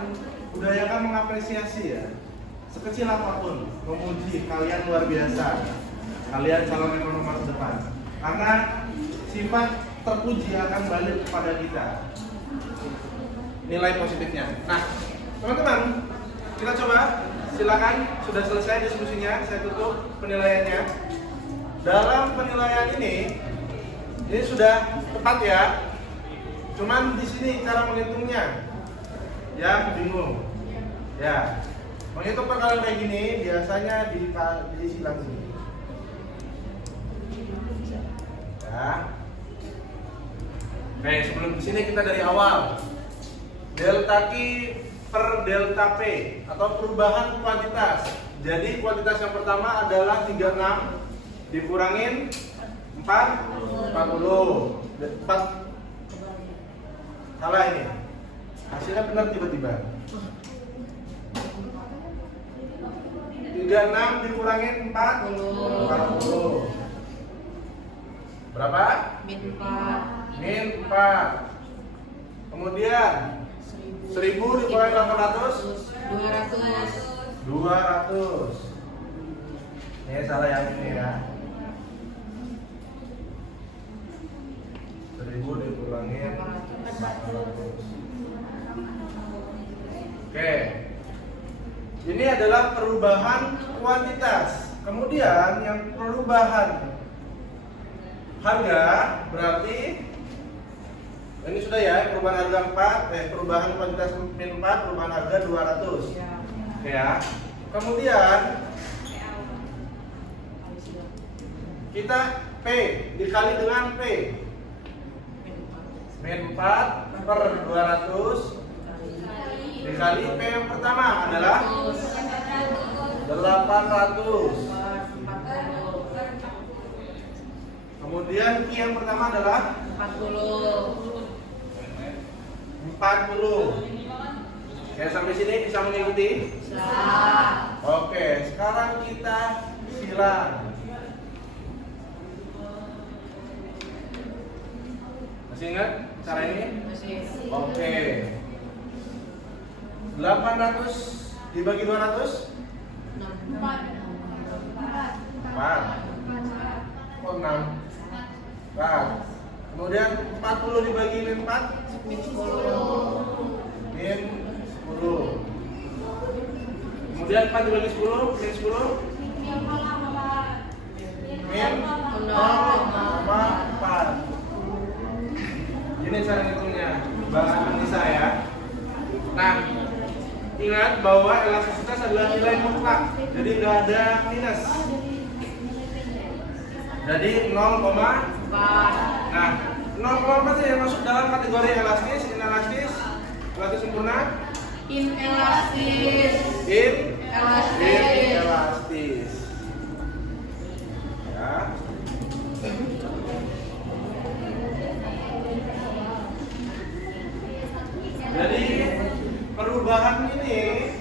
budayakan mengapresiasi ya. Sekecil apapun, memuji kalian luar biasa. Kalian calon ekonom masa depan. Karena sifat terpuji akan balik kepada kita. Nilai positifnya. Nah, teman-teman, kita coba. Silakan, sudah selesai diskusinya. Saya tutup penilaiannya. Dalam penilaian ini sudah tepat ya. Cuman di sini cara menghitungnya yang bingung. Ya, menghitung perkalian kayak gini biasanya diisi langsung. Ya. Oke, sebelum di sini kita dari awal. Delta Q per delta P atau perubahan kuantitas. Jadi kuantitas yang pertama adalah 36 dikurangin 40. Salah ini. Hasilnya benar tiba-tiba. 36 dikurangin 40. Berapa? Min 4. Min 4. Kemudian 1000 dikurangin 800. 200. Ini salah yang ini ya. 1000 dikurangin 800. Oke. Ini adalah perubahan kuantitas. Kemudian yang perubahan harga berarti ini sudah ya, perubahan harga 4, perubahan kuantitas min 4, perubahan harga 200. Oke ya. Kemudian kita P dikali dengan P. Min 4 per 200 dikali P yang pertama adalah 800. Kemudian Q yang pertama adalah 40. Oke, sampai sini bisa mengikuti? Bisa. Oke, sekarang kita silang. Masih ingat cara ini? Masih. Oke. 800 dibagi 200? 4. Oh, 6. 4. Kemudian 40 dibagi 4? Min 10. Min 10. Kemudian 4 dibagi 10? Min 10? Min 0,4. Ini cara hitungnya, Bang Anissa ya. Nah, ingat bahwa elastisitas adalah nilai mutlak, jadi nggak ada minus. Jadi 0,4. Nah, 0,4 yang masuk dalam kategori elastis, inelastis, elastis sempurna, Inelastis. inelastis. Ya. Jadi perubahan ini,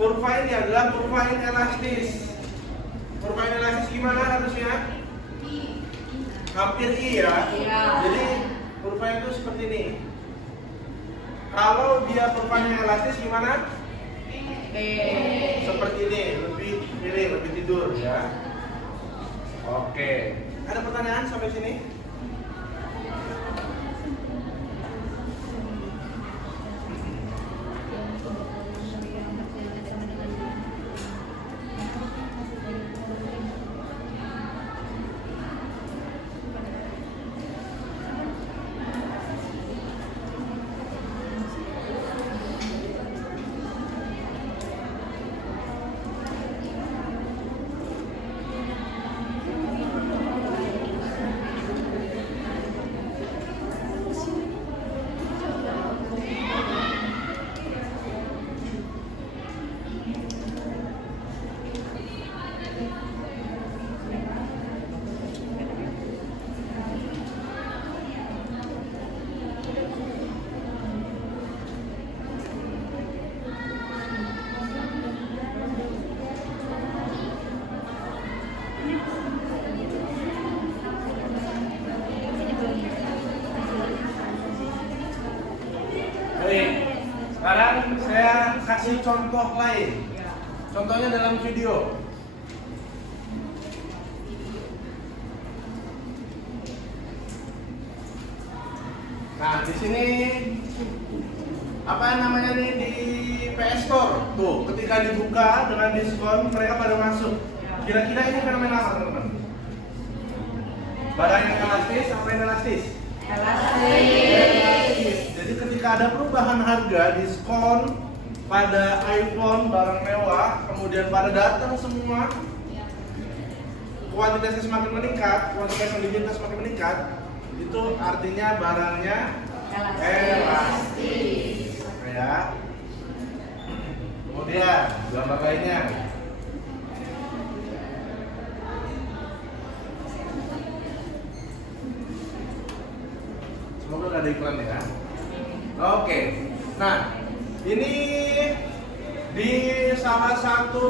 kurva ini adalah kurva inelastis. Kurva inelastis gimana harusnya? Hampir I ya. Iya. Jadi kurva itu seperti ini. Kalau dia kurvanya elastis gimana? B. Seperti ini, lebih miring, lebih tidur ya. Oke. Ada pertanyaan sampai sini? kasih contoh lain. Ya. Contohnya dalam video. Nah, di sini apa namanya nih di PS Store? Tuh, ketika dibuka dengan diskon mereka pada masuk. Kira-kira ini fenomena apa, teman-teman? Barang yang elastis, apa yang elastis? Elastis. Jadi ketika ada perubahan harga, diskon pada iPhone, barang mewah, kemudian pada datang semua, kuantitasnya semakin meningkat, kuantitas yang diminta semakin meningkat, itu artinya barangnya elastis. Ya. Kemudian gambar lainnya. Semoga nggak ada iklan ya. Oke. Nah, ini di salah satu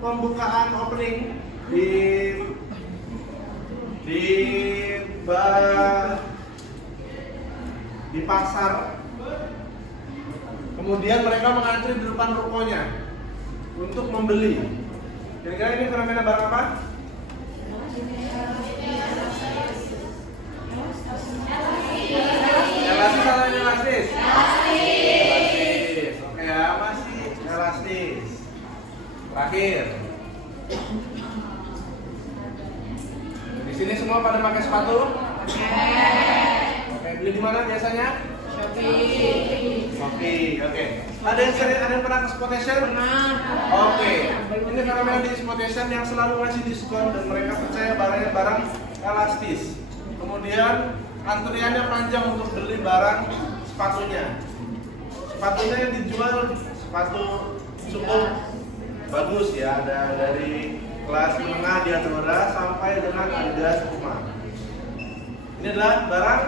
pembukaan opening di pasar. Kemudian mereka mengantri di depan rukonya untuk membeli. Kira-kira ini fenomena barang apa? Elastis atau elastis? Elastis. Oke ya, masih elastis. Terakhir. Di sini semua pada pakai sepatu? Oke, beli di mana biasanya? Shopee. Oke. Ada yang pernah ke Spotation? Pernah. Oke. Ini fenomena di Spotation yang selalu ngasih diskon dan mereka percaya barangnya barang elastis. Kemudian antriannya panjang untuk beli barang sepatunya. Sepatunya yang dijual sepatu cukup bagus ya, ada dari kelas menengah Diadora sampai dengan Adidas Puma. Ini adalah barang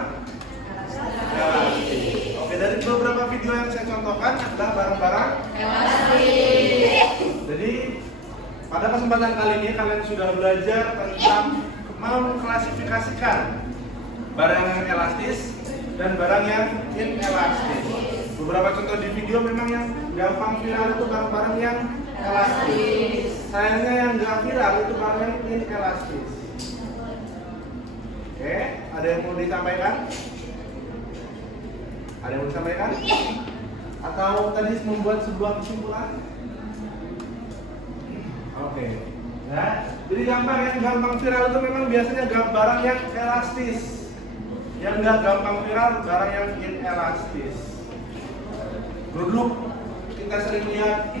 elastis. Oke, dari beberapa video yang saya contohkan adalah barang-barang Elastis. Jadi pada kesempatan kali ini kalian sudah belajar tentang mengklasifikasikan barang yang elastis dan barang yang inelastis. Beberapa contoh di video memang yang gampang viral itu barang-barang yang elastis. Sayangnya yang nggak viral itu barang yang inelastis. Oke, ada yang mau disampaikan? Ada yang mau disampaikan? Atau tadi membuat sebuah kesimpulan? Oke. Nah, jadi gampang yang gampang viral itu memang biasanya barang yang elastis. Yang nggak gampang viral barang yang inelastis. Dulu kita sering lihat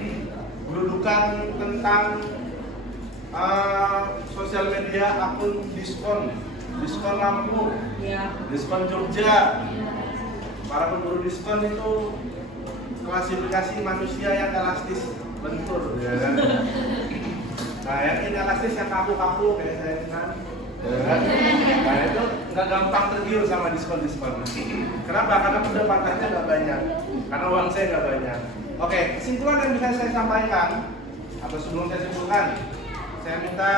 gerudukan tentang sosial media akun diskon Lampung, Ya. diskon Jogja. Para pemburu diskon itu klasifikasi manusia yang elastis lentur, ya kan? Nah, yang inelastis yang kaku-kaku kayak saya kan, ya kan? Nah, itu nggak gampang tergiur sama diskon-diskon. Kenapa? Karena pendapatannya nggak banyak, karena uang saya nggak banyak. Oke, kesimpulan yang bisa saya sampaikan, atau sebelum saya simpulkan, saya minta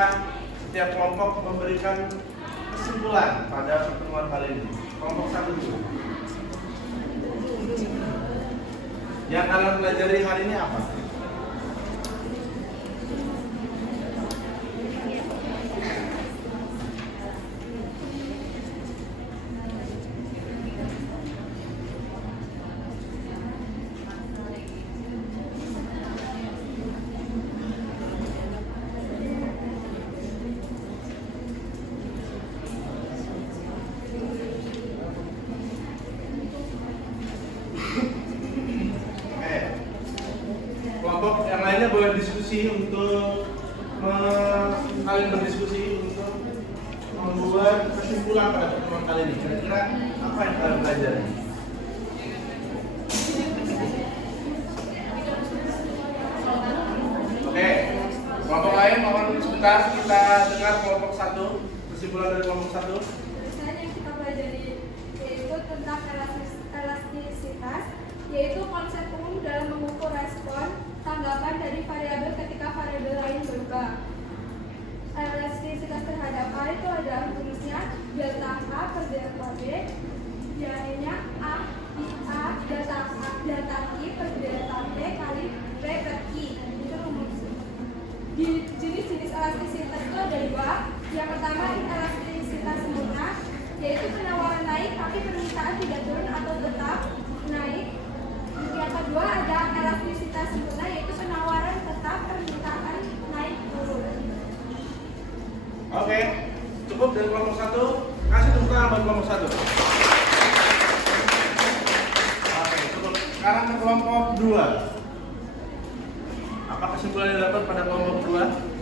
setiap kelompok memberikan kesimpulan pada pertemuan kali ini. Kelompok satu dulu. Yang kalian pelajari hari ini apa? Kelompok yang lainnya boleh diskusi untuk kalian berdiskusi untuk membuat kesimpulan pada pertemuan kali ini. Kira-kira apa yang kalian pelajari? Oke, kelompok lain mohon sebentar kita dengar kelompok satu, kesimpulan dari kelompok satu. Misalnya yang kita pelajari yaitu tentang elastisitas, yaitu konsep umum dalam mengukur respon tanggapan dari variabel ketika variabel lain berubah. Elastisitas terhadap A itu adalah rumusnya delta A per delta B, yaitu A data A Yang pertama elastisitas sempurna, yaitu penawaran naik tapi permintaan tidak turun atau tetap naik. Yang kedua ada elastisitas sempurna, yaitu penawaran tetap permintaan naik turun. Oke, cukup dari kelompok 1. Kasih tepuk tangan buat kelompok 1. Oke, cukup. Sekarang ke kelompok 2. Apa kesimpulan yang dapat pada kelompok 2?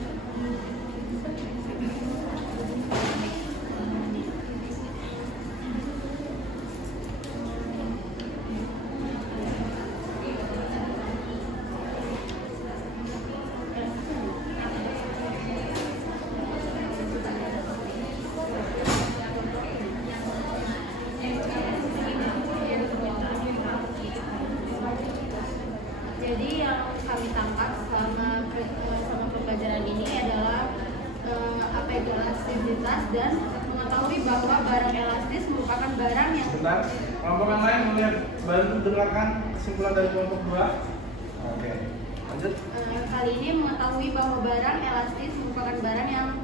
Jadi yang kami tangkap sama pembelajaran ini adalah apa itu elastisitas dan mengetahui bahwa barang elastis merupakan barang yang Sebentar, kelompok yang lain melihat bantu dengarkan kesimpulan dari kelompok 2. Oke, lanjut. kali ini mengetahui bahwa barang elastis merupakan barang yang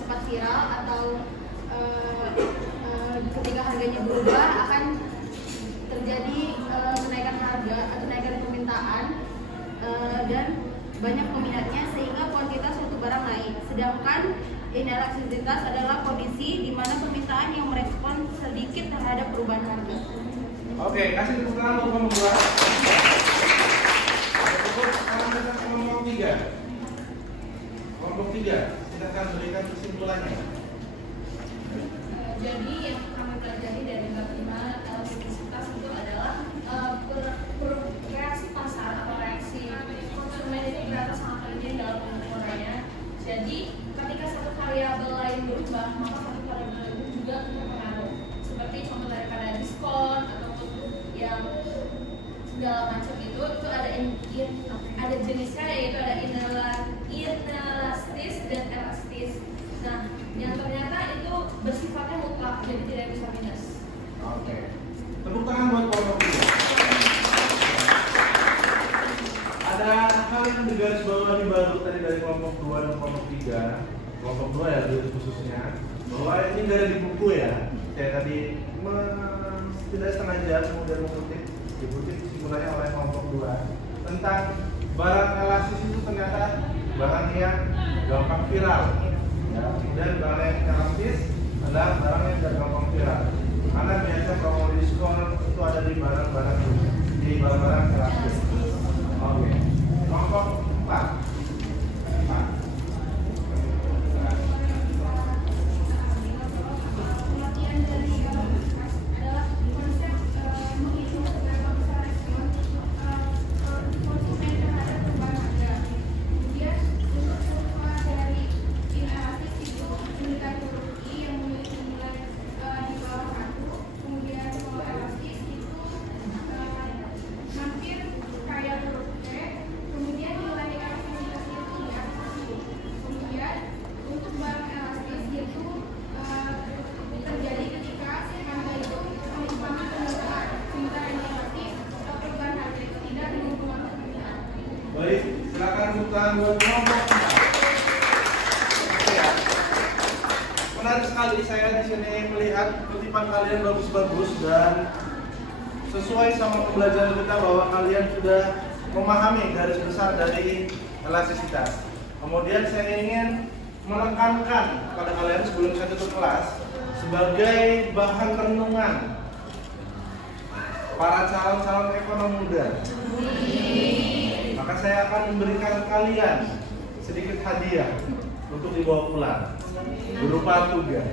cepat viral atau ketika harganya berubah akan terjadi kenaikan harga atau kenaikan permintaan dan banyak peminatnya sehingga kuantitas suatu barang naik. Sedangkan inelastisitas adalah kondisi di mana permintaan yang merespon sedikit terhadap perubahan harga. Oke, kasih tepuk tangan untuk kelompok 2. Cukup, sekarang kita ke kelompok 3. Kelompok 3, silakan berikan kesimpulannya. Jadi yang kami pelajari dari bab 5 elastisitas itu adalah reaksi pasar atau reaksi konsumen itu ternyata sangat penting dalam pengukurannya. Jadi ketika satu variabel lain berubah, maka satu variabel lain juga berpengaruh. Seperti contoh daripada diskon ataupun yang segala macam itu ada jenisnya, yaitu ada inelastis dan elastis. Nah, yang ternyata itu bersifatnya mutlak, jadi tidak bisa minus. Oke, tepuk tangan buat kelompok 3. Ada hal yang digaris bawahi baru tadi dari kelompok 2 dan kelompok 3. Kelompok 2 ya, itu khususnya bahwa ini dari di buku ya. Saya tadi tidak sengaja kemudian mengutip kesimpulannya oleh kelompok 2 tentang barang elastis itu ternyata barang yang gampang viral. Ya, kemudian barang yang elastis adalah barang yang tidak gampang viral. Karena biasa promo diskon itu ada di barang-barang elastis. Oke, kelompok 4. Pengertian dari elastisitas adalah konsep menghitung seberapa besar respon konsumen terhadap perubahan harga. Kemudian untuk struktur dari inelastis itu menggunakan huruf I yang memiliki nilai di bawah 1. Kemudian kalau elastis itu hampir kayak huruf T. Kemudian nilai elastisitasnya itu di atas 10. Kemudian untuk barang elastis itu terjadi ketika harga itu mengalami peningkatan, sementara inelastis perubahan harga itu tidak menghubungkan permintaan. Baik, silakan buka buat kelompok 4. Menarik sekali, saya di sini melihat kutipan kalian bagus-bagus dan sesuai sama pembelajaran kita bahwa kalian sudah memahami garis besar dari elastisitas. Kemudian saya ingin menekankan pada kalian sebelum saya tutup kelas sebagai bahan renungan para calon-calon ekonom muda. Maka saya akan memberikan kalian sedikit hadiah untuk dibawa pulang berupa tugas.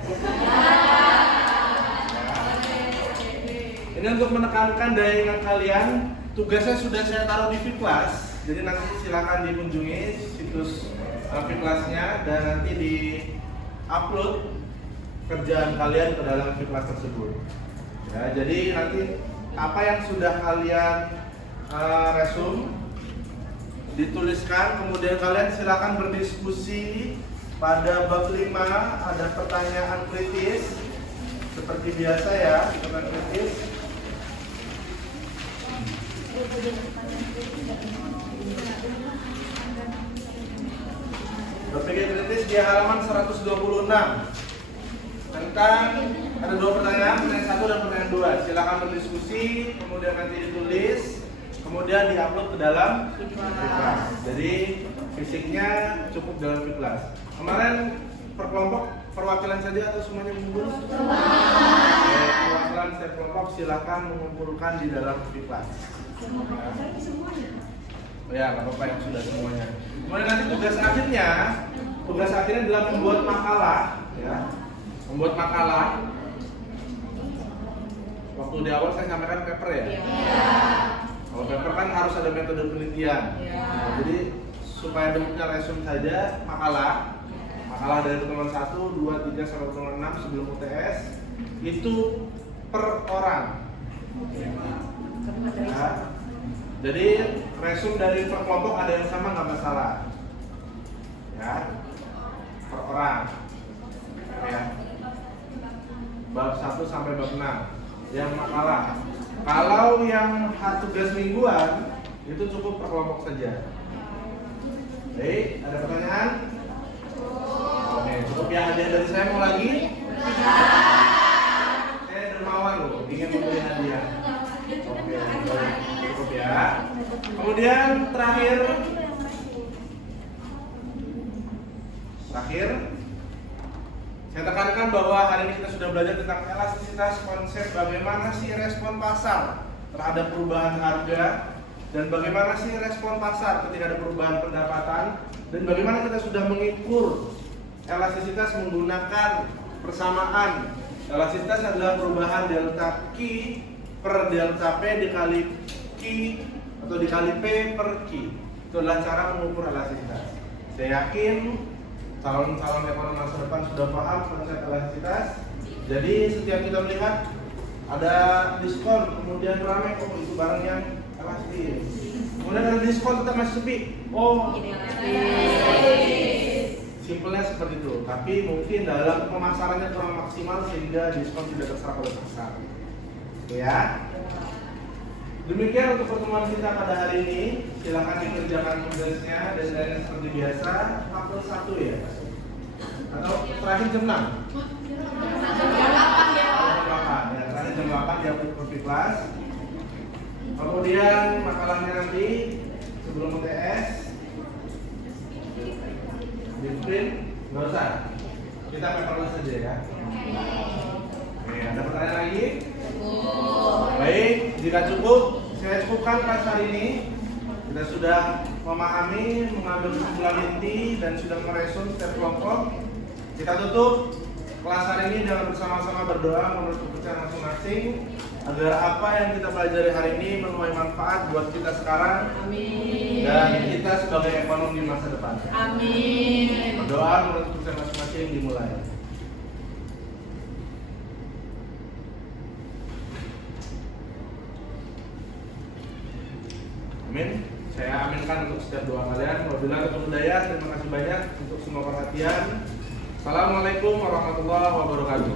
Ini untuk menekankan daya ingat kalian. Tugasnya sudah saya taruh di Viplas, jadi nanti silakan dikunjungi situs Viplasnya dan nanti di-upload kerjaan kalian ke dalam Viplas tersebut. Ya, jadi nanti apa yang sudah kalian resum dituliskan, kemudian kalian silakan berdiskusi pada bab 5. Ada pertanyaan kritis seperti biasa ya, pertanyaan kritis. Berpikir kritis di halaman 126 tentang ada 2 pertanyaan, pertanyaan 1 dan pertanyaan 2. Silakan berdiskusi, kemudian nanti ditulis, kemudian diupload ke dalam Fitlas. Jadi fisiknya cukup dalam Fitlas. Kemarin per kelompok perwakilan saja atau semuanya mengumpul? Perwakilan setiap kelompok silakan mengumpulkan di dalam Fitlas. Ya, nggak apa-apa yang sudah semuanya. Kemudian nanti tugas akhirnya adalah membuat makalah, ya. Membuat makalah. Waktu di awal saya sampaikan paper ya. Kalau paper kan harus ada metode penelitian. Nah, jadi supaya bentuknya resume saja, makalah dari pertemuan 1, 2, 3 sampai pertemuan 6 sebelum UTS itu per orang. Ya. Jadi resume dari per kelompok ada yang sama nggak masalah, ya, per orang, ya. Bab 1 sampai bab 6 yang makalah. Kalau yang tugas mingguan itu cukup per kelompok saja. Baik, ada pertanyaan? Oke, cukup ya. Hadiah dari saya mau lagi? Saya dermawan loh, ingin memberi hadiah. Oke, baik. Cukup ya. Kemudian terakhir, saya tekankan bahwa hari ini kita sudah belajar tentang elastisitas, konsep bagaimana sih respon pasar terhadap perubahan harga, dan bagaimana sih respon pasar ketika ada perubahan pendapatan, dan bagaimana kita sudah mengukur elastisitas menggunakan persamaan. Elastisitas adalah perubahan delta Q per delta P dikali Q atau dikali P per Q. Itu adalah cara mengukur elastisitas. Saya yakin calon-calon ekonom masa depan sudah paham konsep elastisitas. Jadi setiap kita melihat ada diskon, kemudian ramai, oh itu barang yang elastis. Kemudian ada diskon tetap masih sepi, oh ini elastis. Simpelnya seperti itu. Tapi mungkin dalam pemasarannya kurang maksimal sehingga diskon tidak terserap oleh pasar. Ya. Demikian untuk pertemuan kita pada hari ini. Silakan dikerjakan tugasnya dan lainnya seperti biasa. Apel 1 ya. Atau terakhir jam 6. Terakhir jam 8 di upload ke kelas. Kemudian makalahnya nanti sebelum UTS di print, nggak usah. Kita paperless saja ya. Oke, ada pertanyaan lagi? Baik, jika cukup, saya cukupkan kelas hari ini. Kita sudah memahami, mengambil kesimpulan inti, dan sudah meresum setiap kelompok. Kita tutup kelas hari ini dengan bersama-sama berdoa menurut kepercayaan masing-masing agar apa yang kita pelajari hari ini menuai manfaat buat kita sekarang. Amin. Dan kita sebagai ekonom di masa depan. Amin. Berdoa menurut kepercayaan masing-masing dimulai. Amin. Saya aminkan untuk setiap doa kalian. Wabillahi taufiq hidayah. Terima kasih banyak untuk semua perhatian. Assalamualaikum warahmatullahi wabarakatuh.